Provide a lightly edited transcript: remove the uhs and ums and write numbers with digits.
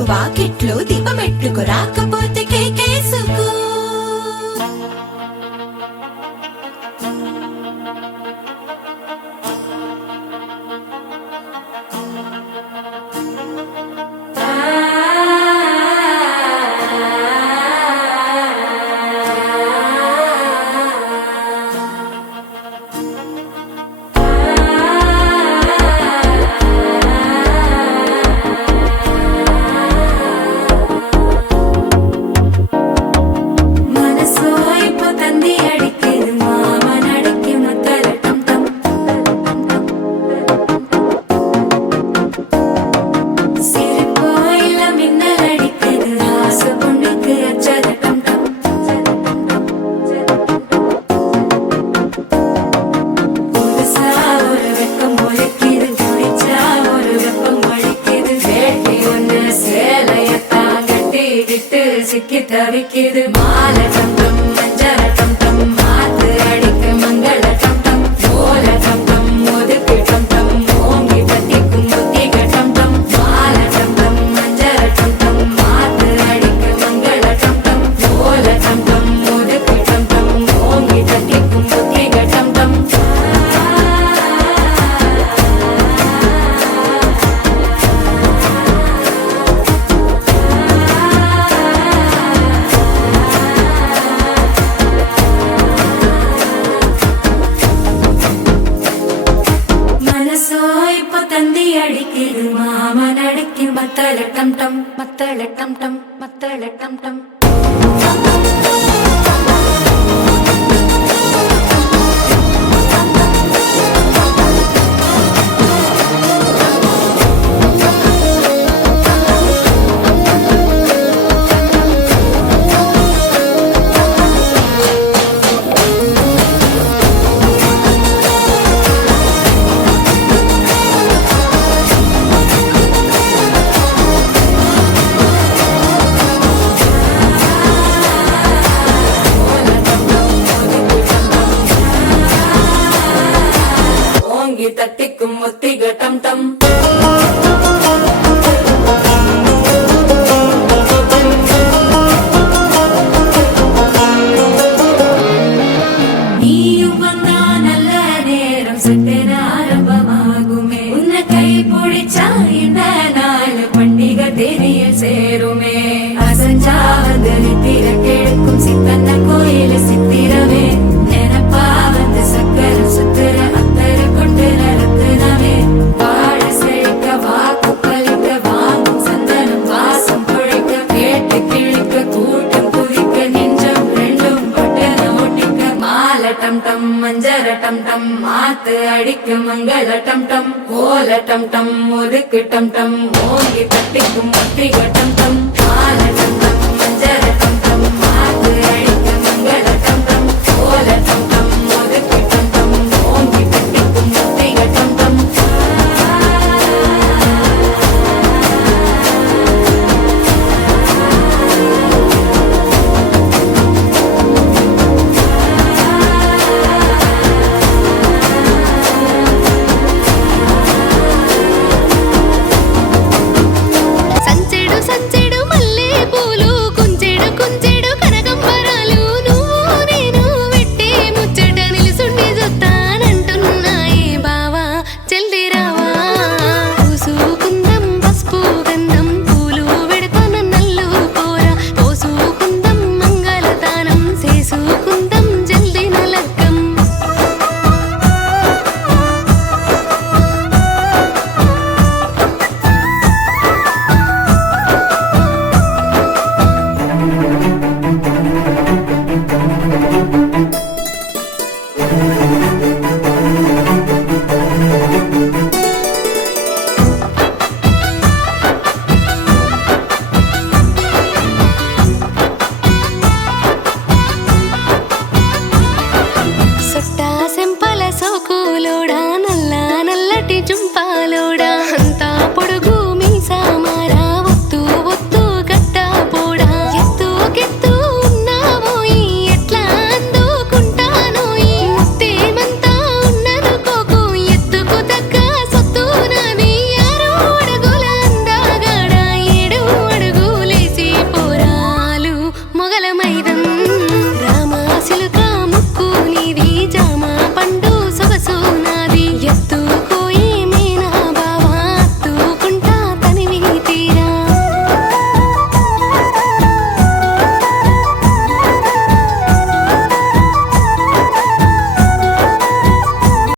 ఇంటికి వాకిట్లో దీపమెట్టుకు రాకపోతే కేకేసుకో. சிக்கி தவிக்குது மாலை டம்டம் மஞ்சள் டம்டம் மாத்து அடிக்க மங்கள டம்டம் ஓல டம்டம் ஒதுக்கு டம்டம் ஓங்கி தட்டிக்கும் புத்திக டம்டம் மாலை டம்டம் மஞ்சள் டம்டம் மாத்து அடிக்க மங்கள டம்டம் ஓல டம்டம் ஒதுக்கு டம்டம் ஓங்கி தட்டிக்கும் புத்திக டம்டம். அடிக்குது மாமன் அடிக்கும் மத்தள டம்டம் மத்தள டம்டம் மத்தள டம்டம். தட்டிக்கும் முத்திக டம்டம். நீயும் வந்தா நல்ல நேரம் சட்டென ஆரம்பமாகுமே உன்னை கை பிடிச்சா இந்த நாள் பண்டிகை தேனியில் சேருமே அசஞ்சா வந்து நித்திர கெடுக்கும் சித்தன்ன கோயில சித்திரமே நினைப்பா வந்து சக்கர சுத்திர அத்தர கொண்டு நடத்துனவே வாழ செழிக்க வாக்கு பலிக்க வாங்கும் சந்தனம் வாசம் பொழைக்க கேட்டு கிழிக்க கூட்டம் குதிக்க நெஞ்சம் ரெண்டும் பட்டன ஒட்டிக்க மாலை டம்டம் மஞ்சர டம்டம் மாத்து அடிக்க மங்கள டம்டம் ஓல டம்டம் ஒதுக்கு டம்டம் ஓங்கி தட்டிக்கும் ஒட்டிக டம்டம் மாலை டம்டம் மஞ்சர